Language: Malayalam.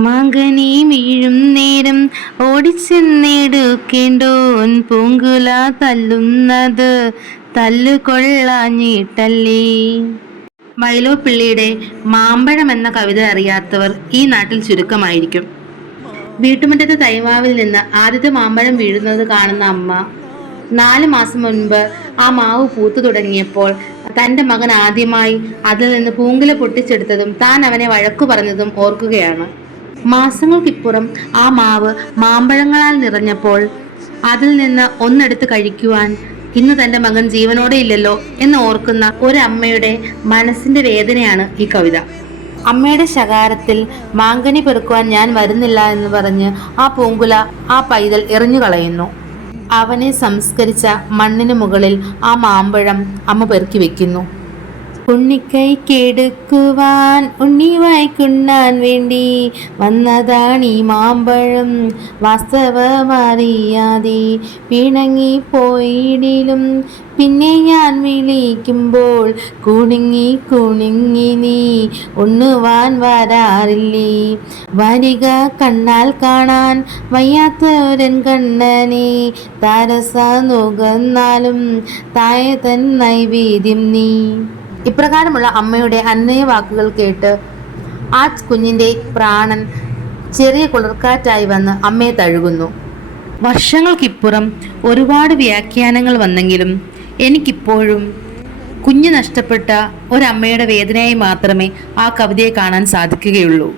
മാങ്കനി വീഴും നേരം ഓടിച്ചെന്നെടുക്കേണ്ടോൻ പൂങ്കുല തല്ലുന്നത് തല്ലുകൊള്ളാഞ്ഞിട്ടല്ലേ. വൈലോപ്പിള്ളിയുടെ മാമ്പഴം എന്ന കവിത അറിയാത്തവർ ഈ നാട്ടിൽ ചുരുക്കമായിരിക്കും. വീട്ടുമുറ്റത്തെ തൈമാവിൽ നിന്ന് ആദ്യത്തെ മാമ്പഴം വീഴുന്നത് കാണുന്ന അമ്മ 4 മാസം മുൻപ് ആ മാവ് പൂത്തു തുടങ്ങിയപ്പോൾ തൻ്റെ മകൻ ആദ്യമായി അതിൽ നിന്ന് പൂങ്കുല പൊട്ടിച്ചെടുത്തതും താൻ അവനെ വഴക്കു പറഞ്ഞതും ഓർക്കുകയാണ്. മാസങ്ങൾക്കിപ്പുറം ആ മാവ് മാമ്പഴങ്ങളാൽ നിറഞ്ഞപ്പോൾ അതിൽ നിന്ന് ഒന്നെടുത്ത് കഴിക്കുവാൻ ഇന്ന് തൻ്റെ മകൻ ജീവനോടെ ഇല്ലല്ലോ എന്ന് ഓർക്കുന്ന ഒരമ്മയുടെ മനസ്സിന്റെ വേദനയാണ് ഈ കവിത. അമ്മയുടെ ശകാരത്തിൽ മാങ്കനി പെറുക്കുവാൻ ഞാൻ വരുന്നില്ല എന്ന് പറഞ്ഞ് ആ പൂങ്കുല ആ പൈതൽ എറിഞ്ഞു കളയുന്നു. അവനെ സംസ്കരിച്ച മണ്ണിന് മുകളിൽ ആ മാമ്പഴം അമ്മ പെറുക്കി വെക്കുന്നു. ഉണ്ണിക്കൈക്കെടുക്കുവാൻ ഉണ്ണിവായിക്കുണ്ണാൻ വേണ്ടി വന്നതാണീ മാമ്പഴം, വാസ്തവമറിയാതെ പിണങ്ങിപ്പോയിടിലും പിന്നെ ഞാൻ വിളിക്കുമ്പോൾ കുണുങ്ങി കുണുങ്ങി നീ ഉണ്ണുവാൻ വരാറില്ലേ. വരിക കണ്ണാൽ കാണാൻ വയ്യാത്തൊരൻ കണ്ണനെ, താരസ നുകർന്നാലും തായതൻ നൈവേദ്യം നീ. ഇപ്രകാരമുള്ള അമ്മയുടെ അന്നയ വാക്കുകൾ കേട്ട് ആ കുഞ്ഞിൻ്റെ പ്രാണൻ ചെറിയ കുളിർക്കാറ്റായി വന്ന് അമ്മയെ തഴുകുന്നു. വർഷങ്ങൾക്കിപ്പുറം ഒരുപാട് വ്യാഖ്യാനങ്ങൾ വന്നെങ്കിലും എനിക്കിപ്പോഴും കുഞ്ഞ് നഷ്ടപ്പെട്ട ഒരമ്മയുടെ വേദനയായി മാത്രമേ ആ കവിതയെ കാണാൻ സാധിക്കുകയുള്ളൂ.